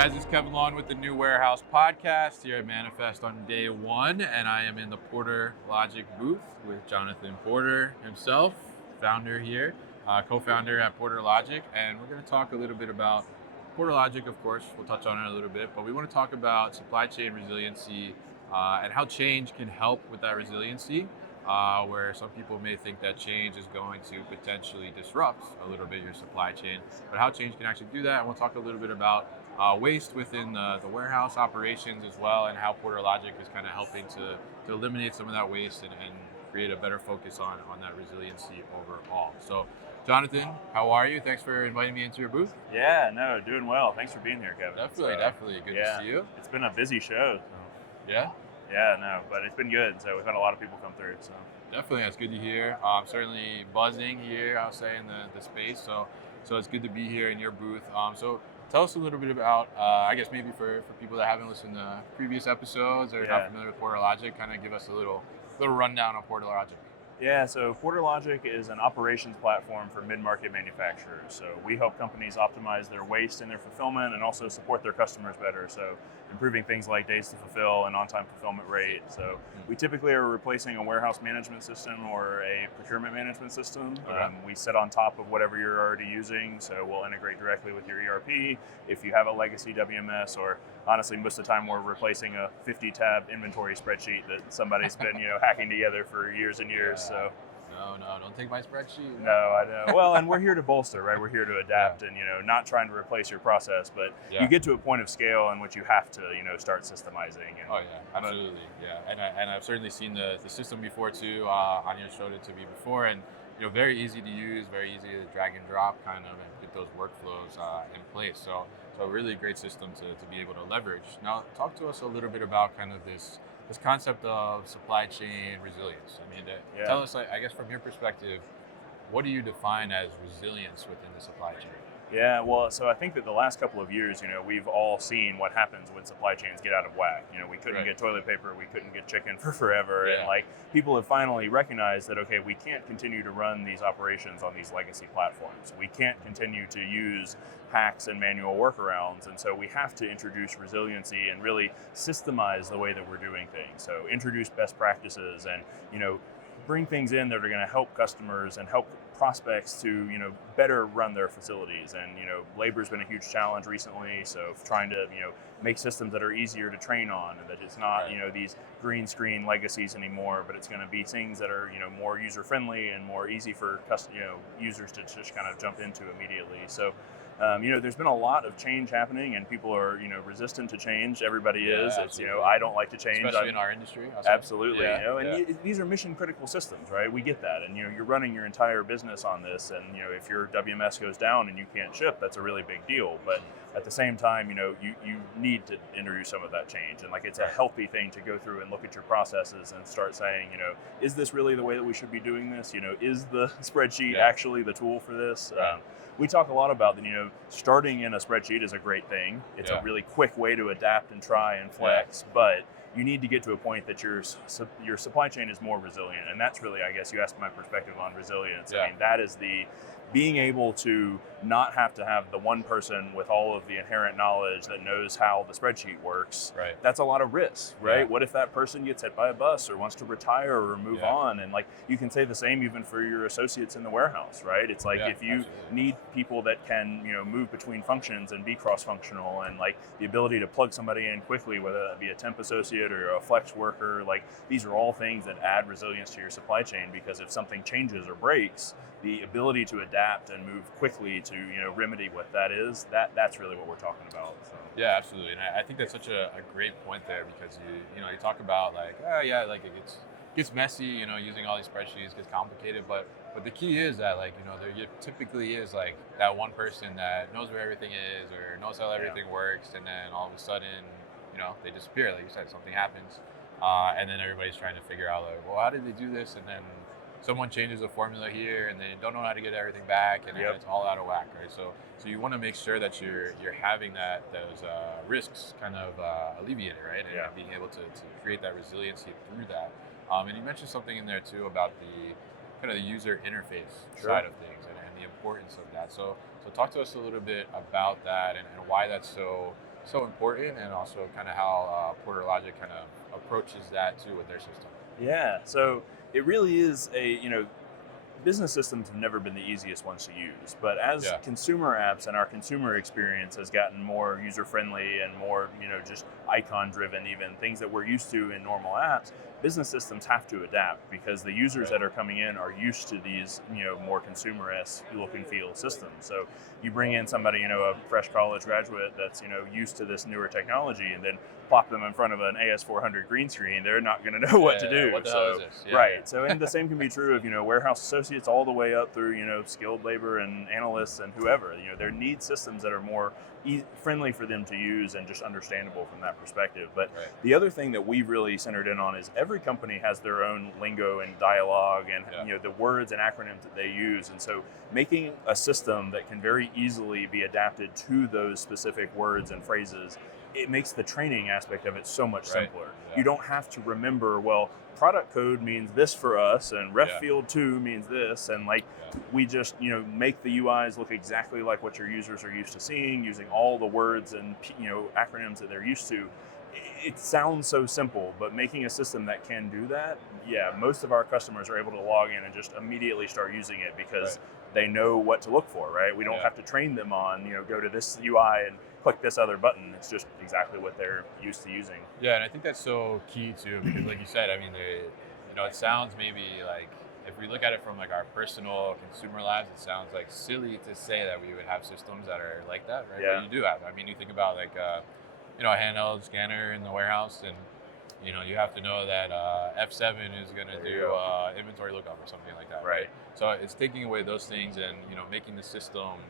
guys, it's Kevin Long with the New Warehouse Podcast here at Manifest on day one, and I am in the PorterLogic booth with Jonathan Porter himself, founder here, co-founder at PorterLogic, and we're going to talk a little bit about PorterLogic, of course. We'll touch on it a little bit, but we want to talk about supply chain resiliency and how change can help with that resiliency. Where some people may think that change is going to potentially disrupt a little bit your supply chain, but how change can actually do that. And we'll talk a little bit about waste within the warehouse operations as well, and how PorterLogic is kind of helping to eliminate some of that waste and create a better focus on that resiliency overall. So, Jonathan, how are you? Thanks for inviting me into your booth. Yeah, no, doing well. Thanks for being here, Kevin. Definitely. Good to see you. It's been a busy show. Yeah? Yeah, no, but it's been good. So we've had a lot of people come through. So Definitely, that's good to hear. Certainly buzzing here, I'll say, in the space. So it's good to be here in your booth. So tell us a little bit about, I guess maybe for people that haven't listened to previous episodes or not familiar with PorterLogic, kind of give us a little rundown on PorterLogic. Yeah, so PorterLogic is an operations platform for mid-market manufacturers. So we help companies optimize their waste and their fulfillment and also support their customers better. So improving things like days to fulfill and on-time fulfillment rate. So we typically are replacing a warehouse management system or a procurement management system. Okay. We sit on top of whatever you're already using. So we'll integrate directly with your ERP. If you have a legacy WMS, or honestly, most of the time we're replacing a 50-tab inventory spreadsheet that somebody's been, hacking together for years and years. So No, don't take my spreadsheet. no, I know. Well, and we're here to bolster, right? We're here to adapt and, not trying to replace your process, but you get to a point of scale in which you have to, start systemizing. And, oh yeah, absolutely. And I've certainly seen the system before too. Anya showed it to me before, and very easy to use, very easy to drag and drop kind of, and get those workflows in place. So a really great system to be able to leverage. Now, talk to us a little bit about kind of this concept of supply chain resilience. I mean, tell us, I guess, from your perspective, what do you define as resilience within the supply chain? Yeah, well, so I think that the last couple of years, we've all seen what happens when supply chains get out of whack. We couldn't get toilet paper, we couldn't get chicken for forever, and people have finally recognized that, okay, we can't continue to run these operations on these legacy platforms. We can't continue to use hacks and manual workarounds, and so we have to introduce resiliency and really systemize the way that we're doing things. So introduce best practices and, bring things in that are going to help customers and help prospects to better run their facilities. And labor's been a huge challenge recently, so trying to make systems that are easier to train on, and that it's not these green screen legacies anymore, but it's going to be things that are more user friendly and more easy for users to just kind of jump into immediately. So there's been a lot of change happening, and people are, resistant to change. Everybody is. It's, I don't like to change. Especially in our industry. Absolutely. These are mission critical systems, right? We get that. And, you're running your entire business on this. And, if your WMS goes down and you can't ship, that's a really big deal. But at the same time, you need to introduce some of that change. And it's a healthy thing to go through and look at your processes and start saying, is this really the way that we should be doing this? Is the spreadsheet actually the tool for this? We talk a lot about that, starting in a spreadsheet is a great thing. It's a really quick way to adapt and try and flex, but you need to get to a point that your supply chain is more resilient. And that's really, I guess you asked my perspective on resilience. I mean, that is the being able to not have to have the one person with all of the inherent knowledge that knows how the spreadsheet works. Right. That's a lot of risk, right? Yeah. What if that person gets hit by a bus or wants to retire or move on? And you can say the same even for your associates in the warehouse, right? It's if you need people that can, move between functions and be cross-functional, and the ability to plug somebody in quickly, whether that be a temp associate or a flex worker, these are all things that add resilience to your supply chain, because if something changes or breaks, the ability to adapt and move quickly to remedy what that is, that's really what we're talking about. So. Yeah, absolutely. And I think that's such a great point there, because you talk about it gets messy, using all these spreadsheets gets complicated, but the key is that there typically is that one person that knows where everything is or knows how everything works, and then all of a sudden they disappear, like you said, something happens, and then everybody's trying to figure out how did they do this, and then someone changes a formula here and they don't know how to get everything back, and it's all out of whack, right? So you want to make sure that you're having those risks kind of alleviated, right? And being able to create that resiliency through that. And you mentioned something in there too about the kind of the user interface side of things and the importance of that. So talk to us a little bit about that and why that's so so important, and also kind of how PorterLogic kind of approaches that too with their system. Yeah, so it really is business systems have never been the easiest ones to use, but as Yeah. consumer apps and our consumer experience has gotten more user friendly and more, just icon driven, even things that we're used to in normal apps, business systems have to adapt because the users Right. that are coming in are used to these, more consumer-esque look and feel systems. So you bring in somebody, a fresh college graduate that's, used to this newer technology, and then plop them in front of an AS400 green screen, they're not going to know what to do. What the hell is this? Yeah, Right. yeah. So, and the same can be true of, warehouse associates all the way up through, skilled labor and analysts and whoever. There need systems that are more friendly for them to use and just understandable from that perspective. But Right. the other thing that we've really centered in on is every company has their own lingo and dialogue and, the words and acronyms that they use. And so making a system that can very easily be adapted to those specific words and phrases, it makes the training aspect of it so much simpler. Yeah. You don't have to remember, well, product code means this for us, and ref Yeah. field 2 means this, and we just make the UIs look exactly like what your users are used to seeing, using all the words and acronyms that they're used to. It sounds so simple, but making a system that can do that, most of our customers are able to log in and just immediately start using it because they know what to look for, right? We don't have to train them on, go to this UI and click this other button. It's just exactly what they're used to using. Yeah, and I think that's so key too, because like you said, I mean, it sounds maybe like, if we look at it from like our personal consumer lives, it sounds like silly to say that we would have systems that are like that, right? Yeah. But you do have. I mean, you think about like, a handheld scanner in the warehouse, and you have to know that F7 is going to do inventory lookup or something like that, right? So it's taking away those things and making the system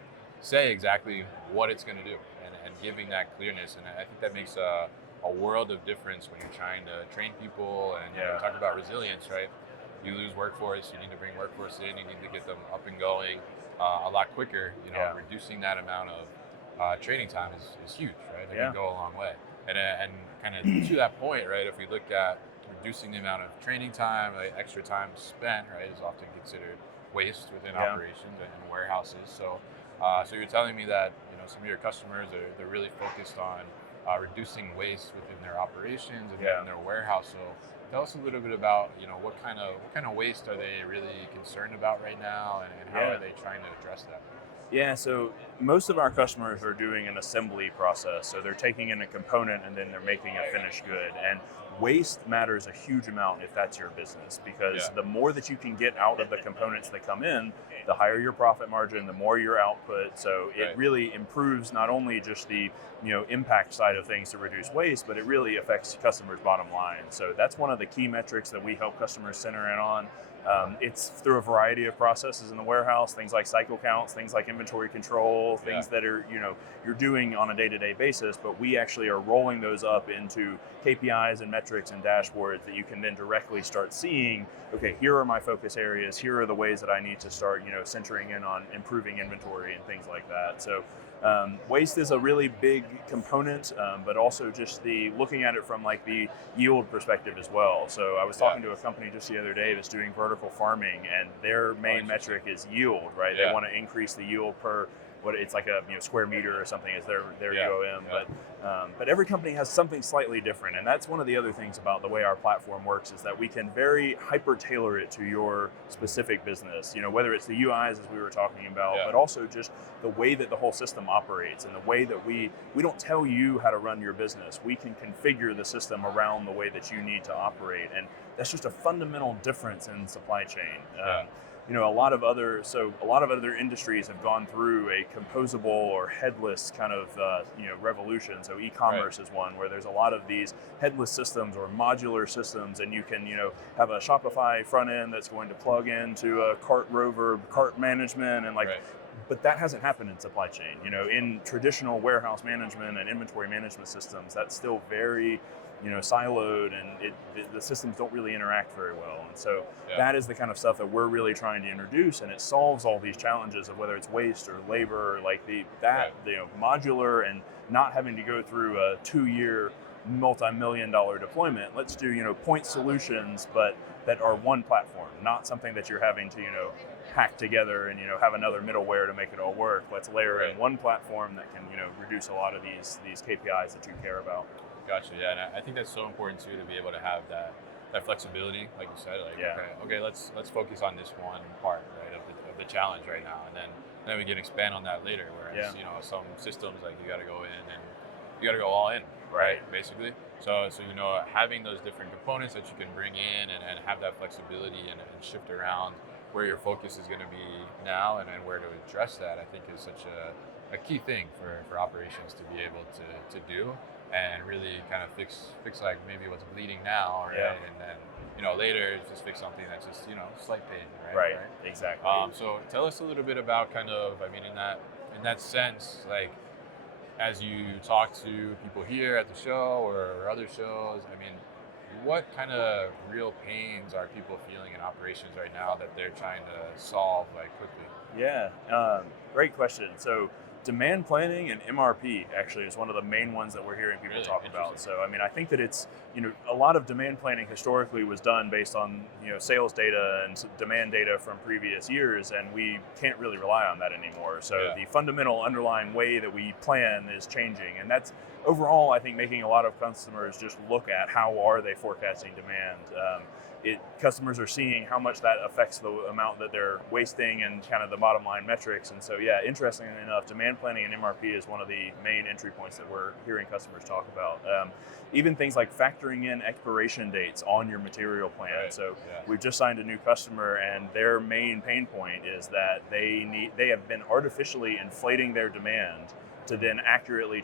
say exactly what it's going to do, and giving that clearness. And I think that makes a world of difference when you're trying to train people and talk about resilience, right? You lose workforce, you need to bring workforce in, you need to get them up and going a lot quicker. Reducing that amount of training time is huge, right? It can go a long way. And kind of to that point, right, if we look at reducing the amount of training time, extra time spent, right, is often considered waste within operations and warehouses. So you're telling me that some of your customers they're really focused on reducing waste within their operations and in their warehouse. So tell us a little bit about what kind of waste are they really concerned about right now, and how are they trying to address that? Yeah, so most of our customers are doing an assembly process. So they're taking in a component and then they're making a finished good. And waste matters a huge amount if that's your business, because the more that you can get out of the components that come in, the higher your profit margin, the more your output. So it really improves not only just the impact side of things to reduce waste, but it really affects customers' bottom line. So that's one of the key metrics that we help customers center in on. It's through a variety of processes in the warehouse, things like cycle counts, things like inventory control, things that are, you're doing on a day-to-day basis, but we actually are rolling those up into KPIs and metrics and dashboards that you can then directly start seeing, okay, here are my focus areas, here are the ways that I need to start, centering in on improving inventory and things like that. So waste is a really big component, but also just looking at it from like the yield perspective as well. So I was talking to a company just the other day that's doing vertical farming, and their main metric is yield, right? They want to increase the yield per it's like a square meter or something is their UOM. But every company has something slightly different, and that's one of the other things about the way our platform works is that we can very hyper tailor it to your specific business. Whether it's the UIs as we were talking about, but also just the way that the whole system operates and the way that we don't tell you how to run your business. We can configure the system around the way that you need to operate, and that's just a fundamental difference in supply chain. A lot of other industries have gone through a composable or headless kind of revolution. So e-commerce is one where there's a lot of these headless systems or modular systems, and you can have a Shopify front end that's going to plug into a cart rover cart management and But that hasn't happened in supply chain. In traditional warehouse management and inventory management systems, that's still very siloed, and the systems don't really interact very well. And so that is the kind of stuff that we're really trying to introduce, and it solves all these challenges of whether it's waste or labor, like modular and not having to go through a 2-year multi-million-dollar deployment. Let's do point solutions, but that are one platform, not something that you're having to hack together and have another middleware to make it all work. Let's layer in Right. one platform that can reduce a lot of these KPIs that you care about. Gotcha. Yeah, and I think that's so important too to be able to have that flexibility, like you said. Like, Yeah. okay, let's focus on this one part, right, of the challenge right now, and then we can expand on that later. Whereas some systems, like, you got to go in and you got to go all in, right? Basically. So having those different components that you can bring in and have that flexibility and shift around where your focus is going to be now and where to address that, I think is such a key thing for operations to be able to do, and really kind of fix like maybe what's bleeding now, right? Yeah. And then later just fix something that's just slight pain, Right. Exactly. So tell us a little bit about kind of, I mean, in that sense, like, as you talk to people here at the show or other shows, I mean, what kind of real pains are people feeling in operations right now that they're trying to solve, like, quickly? Yeah, great question. So demand planning and MRP actually is one of the main ones that we're hearing people Really? talk about. So I mean, I think that it's a lot of demand planning historically was done based on sales data and demand data from previous years, and we can't really rely on that anymore. So the fundamental underlying way that we plan is changing, and that's overall, I think, making a lot of customers just look at how are they forecasting demand. Customers are seeing how much that affects the amount that they're wasting and kind of the bottom line metrics. And so, interestingly enough, demand planning and MRP is one of the main entry points that we're hearing customers talk about. Even things like factoring in expiration dates on your material plan. Right. So we've just signed a new customer, and their main pain point is that they have been artificially inflating their demand to then accurately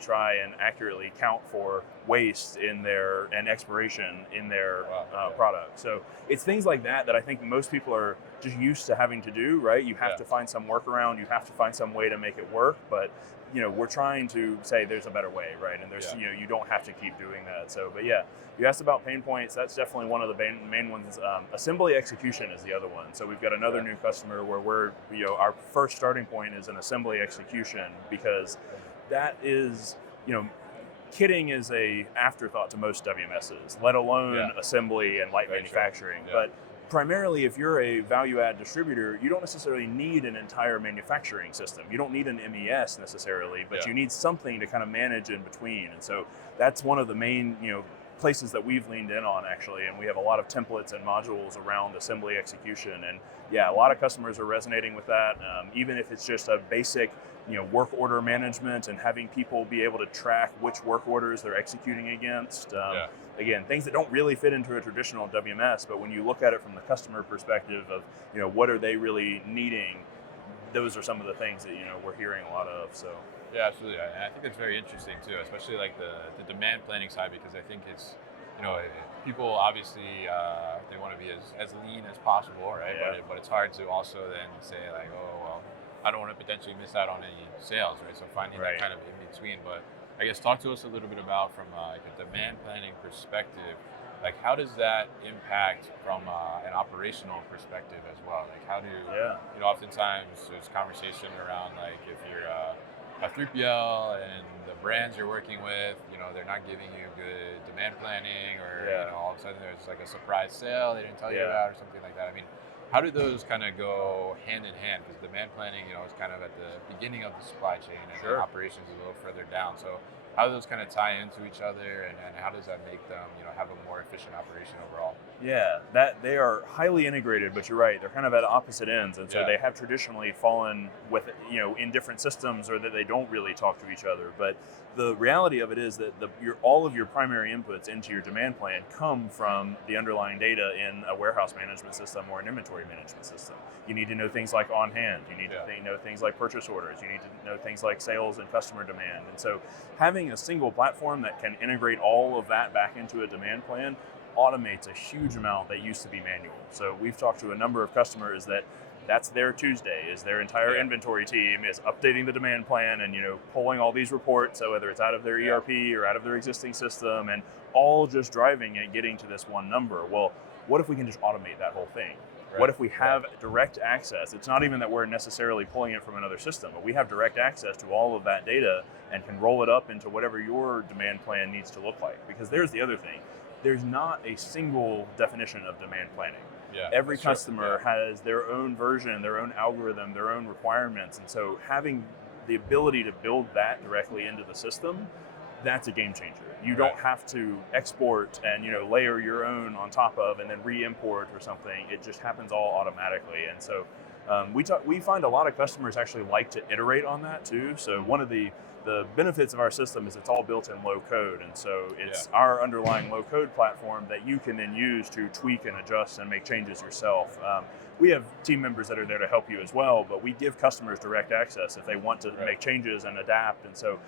count for waste in and expiration in their product. So it's things like that I think most people are just used to having to do, right? You have to find some workaround, you have to find some way to make it work, but we're trying to say there's a better way, right? And there's you don't have to keep doing that. So, but you asked about pain points. That's definitely one of the main ones. Assembly execution is the other one. So we've got another new customer where we're our first starting point is an assembly execution, because that is, kitting is a afterthought to most WMSs, let alone assembly and light manufacturing. But primarily, if you're a value-add distributor, you don't necessarily need an entire manufacturing system. You don't need an MES necessarily, but you need something to kind of manage in between. And so that's one of the main, places that we've leaned in on, actually, and we have a lot of templates and modules around assembly execution. And a lot of customers are resonating with that, even if it's just a basic work order management and having people be able to track which work orders they're executing against. Again, things that don't really fit into a traditional WMS, but when you look at it from the customer perspective of what are they really needing, those are some of the things that we're hearing a lot of. So yeah, absolutely. And I think it's very interesting too, especially like the demand planning side, because I think it's people obviously they want to be as lean as possible, right? But it's hard to also then say, like, oh well, I don't want to potentially miss out on any sales, right? So finding that kind of in between. But I guess talk to us a little bit about, from like a demand planning perspective, like how does that impact from an operational perspective as well? Like how do oftentimes there's conversation around, like, if you're a 3PL and the brands you're working with, they're not giving you good demand planning, or all of a sudden there's like a surprise sale they didn't tell you about or something like that. I mean, how do those kind of go hand in hand? Because demand planning, is kind of at the beginning of the supply chain, and then operations is a little further down. So how do those kind of tie into each other, and how does that make them, have a more efficient operation overall? Yeah, that they are highly integrated, but you're right, they're kind of at opposite ends, and so they have traditionally fallen with, in different systems, or that they don't really talk to each other. But the reality of it is that all of your primary inputs into your demand plan come from the underlying data in a warehouse management system or an inventory management system. You need to know things like on hand. You need to know things like purchase orders. You need to know things like sales and customer demand. And so having a single platform that can integrate all of that back into a demand plan automates a huge amount that used to be manual. So we've talked to a number of customers that's their Tuesday, is their entire inventory team is updating the demand plan and pulling all these reports, so whether it's out of their ERP or out of their existing system, and all just driving it, getting to this one number. Well, what if we can just automate that whole thing? What if we have direct access? It's not even that we're necessarily pulling it from another system, but we have direct access to all of that data and can roll it up into whatever your demand plan needs to look like. Because there's the other thing. There's not a single definition of demand planning. Yeah, every that's true. customer has their own version, their own algorithm, their own requirements. And so having the ability to build that directly into the system, that's a game changer. You Right. don't have to export and layer your own on top of and then re-import or something. It just happens all automatically. And so we find a lot of customers actually like to iterate on that too. So one of the benefits of our system is it's all built in low code, and so it's our underlying low code platform that you can then use to tweak and adjust and make changes yourself. We have team members that are there to help you as well, but we give customers direct access if they want to make changes and adapt. And so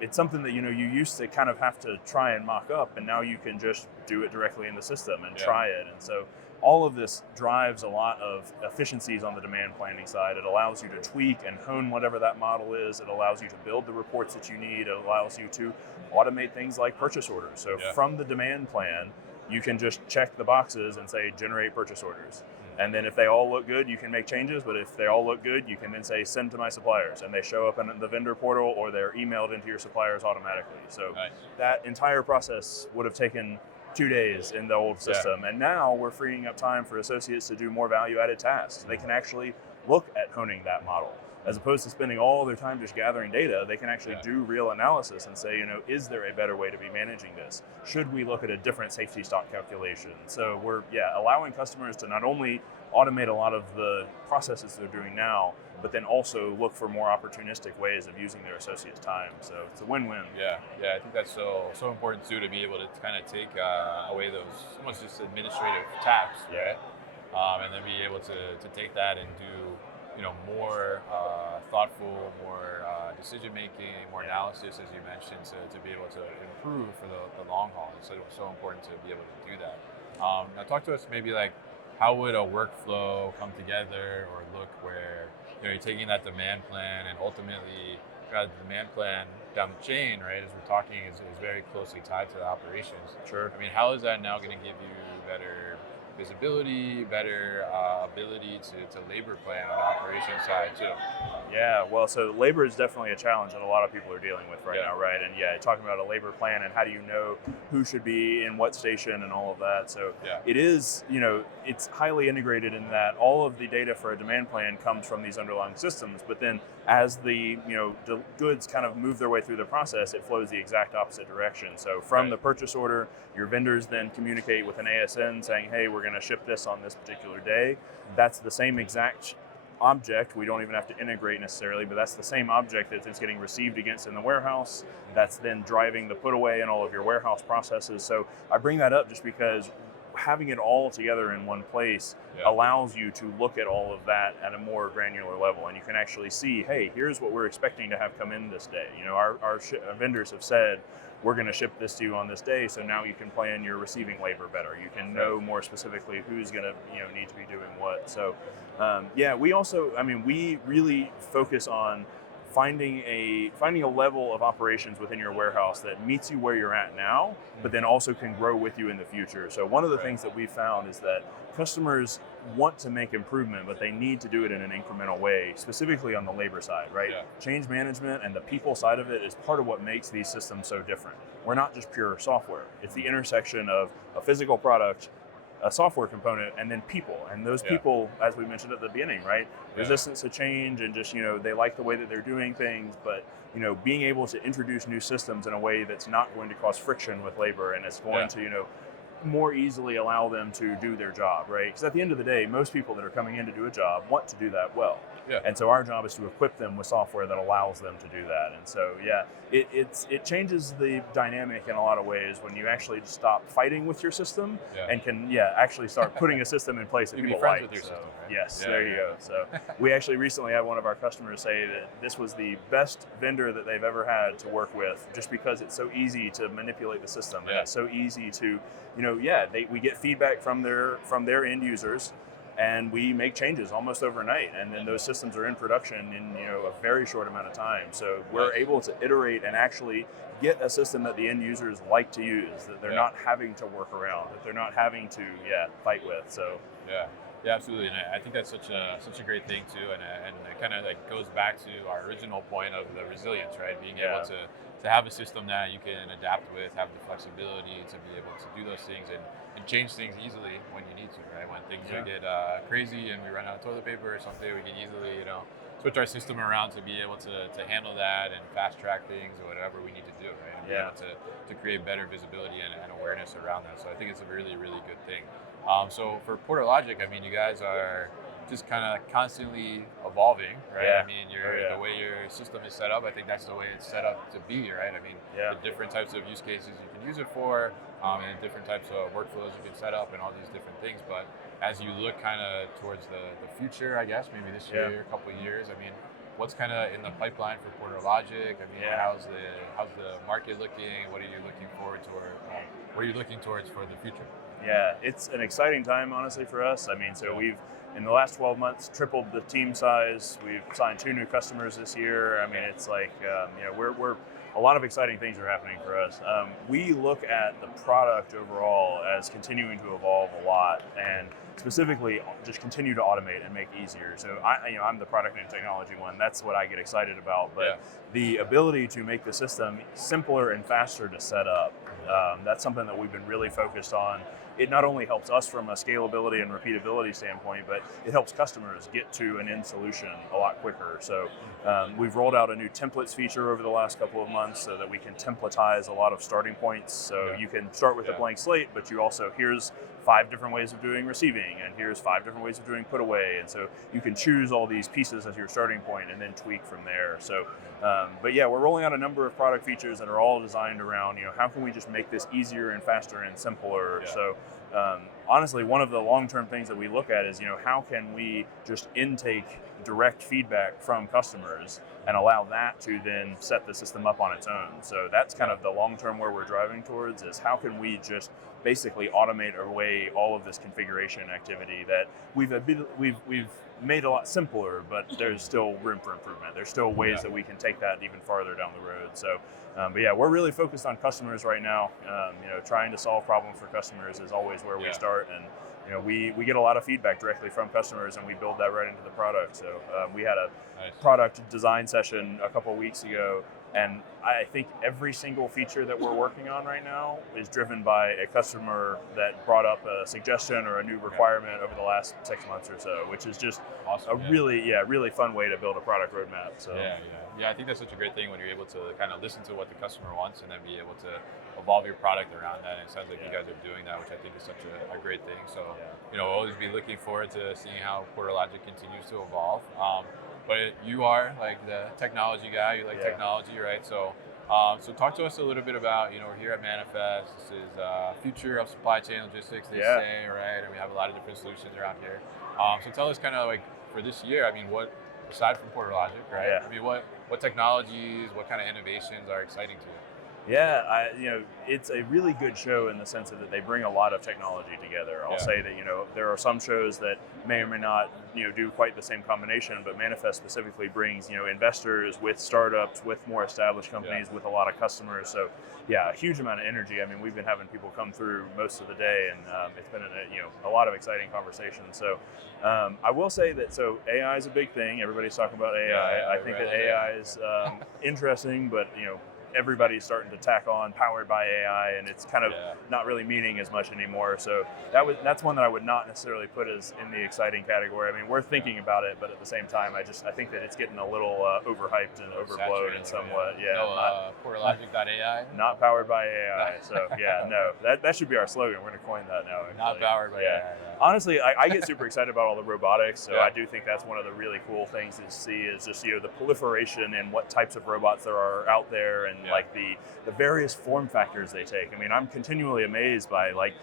it's something that you used to kind of have to try and mock up, and now you can just do it directly in the system and try it. And so all of this drives a lot of efficiencies on the demand planning side. It allows you to tweak and hone whatever that model is. It allows you to build the reports that you need. It allows you to automate things like purchase orders. So from the demand plan, you can just check the boxes and say, generate purchase orders. And then if they all look good, you can make changes. But if they all look good, you can then say, send to my suppliers. And they show up in the vendor portal, or they're emailed into your suppliers automatically. So that entire process would have taken 2 days in the old system. And now we're freeing up time for associates to do more value-added tasks. They can actually look at honing that model. As opposed to spending all their time just gathering data, they can actually do real analysis and say, is there a better way to be managing this? Should we look at a different safety stock calculation? So we're allowing customers to not only automate a lot of the processes they're doing now, but then also look for more opportunistic ways of using their associates' time. So it's a win-win. Yeah, I think that's so important too, to be able to kind of take away those almost just administrative tasks, right? And then be able to take that and do more thoughtful, more decision making, more analysis, as you mentioned, to be able to improve for the long haul. And so it's so important to be able to do that. Now talk to us maybe like, how would a workflow come together or look where you're taking that demand plan and ultimately the demand plan down the chain, right, as we're talking, is very closely tied to the operations. Sure. I mean, how is that now going to give you better visibility, better ability to labor plan on the operations side too? Yeah, well, so labor is definitely a challenge that a lot of people are dealing with right now, right? And talking about a labor plan and how do you know who should be in what station and all of that. So it is, it's highly integrated in that all of the data for a demand plan comes from these underlying systems, but then as the goods kind of move their way through the process, it flows the exact opposite direction. So from the purchase order, your vendors then communicate with an ASN saying, hey, we're going to ship this on this particular day. That's the same exact object. We don't even have to integrate necessarily, but that's the same object that it's getting received against in the warehouse. That's then driving the put away and all of your warehouse processes. So I bring that up just because having it all together in one place allows you to look at all of that at a more granular level, and you can actually see, hey, here's what we're expecting to have come in this day. Our vendors have said, we're going to ship this to you on this day, so now you can plan your receiving labor better. You can know more specifically who's going to need to be doing what. So we also, we really focus on finding a level of operations within your warehouse that meets you where you're at now, but then also can grow with you in the future. So one of the things that we found is that customers want to make improvement, but they need to do it in an incremental way, specifically on the labor side, right? Change management and the people side of it is part of what makes these systems so different. We're not just pure software. It's the intersection of a physical product, a software component, and then people. And those people, as we mentioned at the beginning, right? Resistance to change and just, they like the way that they're doing things, but, being able to introduce new systems in a way that's not going to cause friction with labor and it's going to, more easily allow them to do their job, right? Because at the end of the day, most people that are coming in to do a job want to do that well. And so our job is to equip them with software that allows them to do that. And so, it changes the dynamic in a lot of ways when you actually stop fighting with your system and can, actually start putting a system in place that people like. With your system, right? Yes, there you go. So we actually recently had one of our customers say that this was the best vendor that they've ever had to work with, just because it's so easy to manipulate the system and it's so easy to, we get feedback from their end users, and we make changes almost overnight, and then those systems are in production in a very short amount of time. So we're able to iterate and actually get a system that the end users like to use, that they're not having to work around, that they're not having to fight with. So Yeah, absolutely, and I think that's such a great thing too, and it kind of like goes back to our original point of the resilience, right? Being able to have a system that you can adapt with, have the flexibility to be able to do those things and change things easily when you need to, right? When things get crazy and we run out of toilet paper or something, we can easily, switch our system around to be able to handle that and fast track things or whatever we need to do, right? And be able to create better visibility and awareness around that. So I think it's a really, really good thing. So for PorterLogic, I mean, you guys are just kind of constantly evolving, right? Yeah. I mean, the way your system is set up, I think that's the way it's set up to be, right? I mean, the different types of use cases you can use it for, and different types of workflows you can set up, and all these different things. But as you look kind of towards the future, I guess maybe this year, a couple of years, I mean, what's kind of in the pipeline for PorterLogic? I mean, how's the market looking? What are you looking forward to, or what are you looking towards for the future? Yeah, it's an exciting time, honestly, for us. I mean, so we've, in the last 12 months, tripled the team size. We've signed 2 new customers this year. I mean, it's like, we're a lot of exciting things are happening for us. We look at the product overall as continuing to evolve a lot, and specifically just continue to automate and make easier. So I'm the product and technology one. That's what I get excited about. But the ability to make the system simpler and faster to set up, that's something that we've been really focused on. It not only helps us from a scalability and repeatability standpoint, but it helps customers get to an end solution a lot quicker. So we've rolled out a new templates feature over the last couple of months so that we can templatize a lot of starting points. So you can start with a blank slate, but you also, here's 5 different ways of doing receiving, and here's 5 different ways of doing put away. And so you can choose all these pieces as your starting point and then tweak from there. So, but yeah, we're rolling out a number of product features that are all designed around, how can we just make this easier and faster and simpler? So honestly, one of the long-term things that we look at is, how can we just intake direct feedback from customers and allow that to then set the system up on its own. So that's kind of the long-term where we're driving towards, is how can we just basically automate away all of this configuration activity that we've made a lot simpler, but there's still room for improvement. There's still ways that we can take that even farther down the road. So, but yeah, we're really focused on customers right now. Trying to solve problems for customers is always where we start, and we get a lot of feedback directly from customers, and we build that right into the product. So we had a product design session a couple of weeks ago, and I think every single feature that we're working on right now is driven by a customer that brought up a suggestion or a new requirement over the last 6 months or so, which is just awesome, really fun way to build a product roadmap. So yeah, I think that's such a great thing when you're able to kind of listen to what the customer wants and then be able to evolve your product around that. And it sounds like you guys are doing that, which I think is such a great thing. So we'll always be looking forward to seeing how PorterLogic continues to evolve. But you are like the technology guy. You like technology, right? So, so talk to us a little bit about, we're here at Manifest. This is future of supply chain logistics, they say, right? And we have a lot of different solutions around here. So tell us kind of like for this year, I mean, what, aside from PorterLogic, right? I mean, what technologies, what kind of innovations are exciting to you? Yeah, it's a really good show in the sense that they bring a lot of technology together. I'll say that, there are some shows that may or may not, do quite the same combination, but Manifest specifically brings, investors with startups, with more established companies, with a lot of customers. So yeah, a huge amount of energy. I mean, we've been having people come through most of the day, and it's been a lot of exciting conversations. So I will say that, so AI is a big thing. Everybody's talking about AI. I think that AI is interesting, but everybody's starting to tack on powered by AI, and it's kind of not really meaning as much anymore. So that's one that I would not necessarily put as in the exciting category. I mean, we're thinking about it, but at the same time, I think that it's getting a little overhyped and overblown and somewhat. PorterLogic.ai? Not powered by AI. So that should be our slogan. We're going to coin that now. Actually. Not powered by AI. Honestly, I get super excited about all the robotics. So I do think that's one of the really cool things to see is just the proliferation and what types of robots there are out there, and like the various form factors they take. I mean, I'm continually amazed by like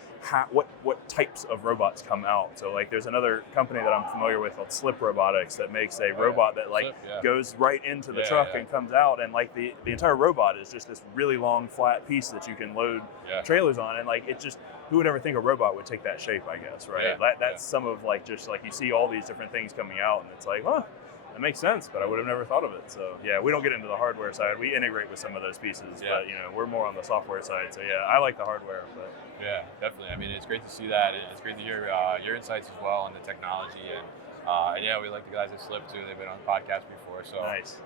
what types of robots come out. So like there's another company that I'm familiar with called Slip Robotics that makes a robot that like goes right into the truck and comes out, and like the entire robot is just this really long flat piece that you can load trailers on, and like it just, who would ever think a robot would take that shape, I guess, right? That's some of like, just like you see all these different things coming out, and it's like, That makes sense, but I would have never thought of it. So yeah, we don't get into the hardware side. We integrate with some of those pieces, but we're more on the software side. So yeah, I like the hardware, but yeah, definitely. I mean, it's great to see that, and it's great to hear your insights as well on the technology. And yeah, we like the guys at Slip too. They've been on the podcast before, so nice.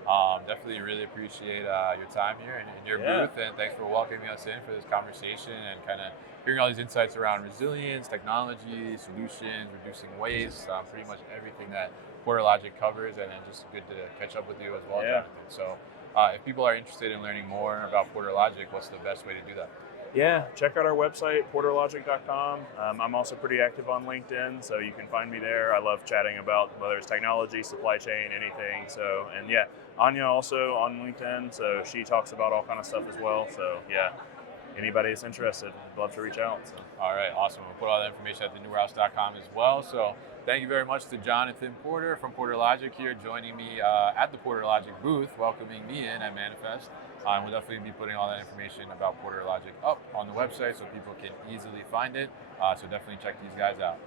Definitely really appreciate your time here and your booth, and thanks for welcoming us in for this conversation and kind of hearing all these insights around resilience, technology, solutions, reducing waste, pretty much everything that PorterLogic covers, and just good to catch up with you as well, Jonathan. So if people are interested in learning more about PorterLogic, what's the best way to do that? Yeah, check out our website, PorterLogic.com. I'm also pretty active on LinkedIn, so you can find me there. I love chatting about whether it's technology, supply chain, anything. So, and yeah, Anya also on LinkedIn, so she talks about all kind of stuff as well. So yeah, anybody that's interested, I'd love to reach out. So. All right, awesome. We'll put all that information at thenewarehouse.com as well. So thank you very much to Jonathan Porter from PorterLogic here, joining me at the PorterLogic booth, welcoming me in at Manifest. We'll definitely be putting all that information about PorterLogic up on the website so people can easily find it. So definitely check these guys out.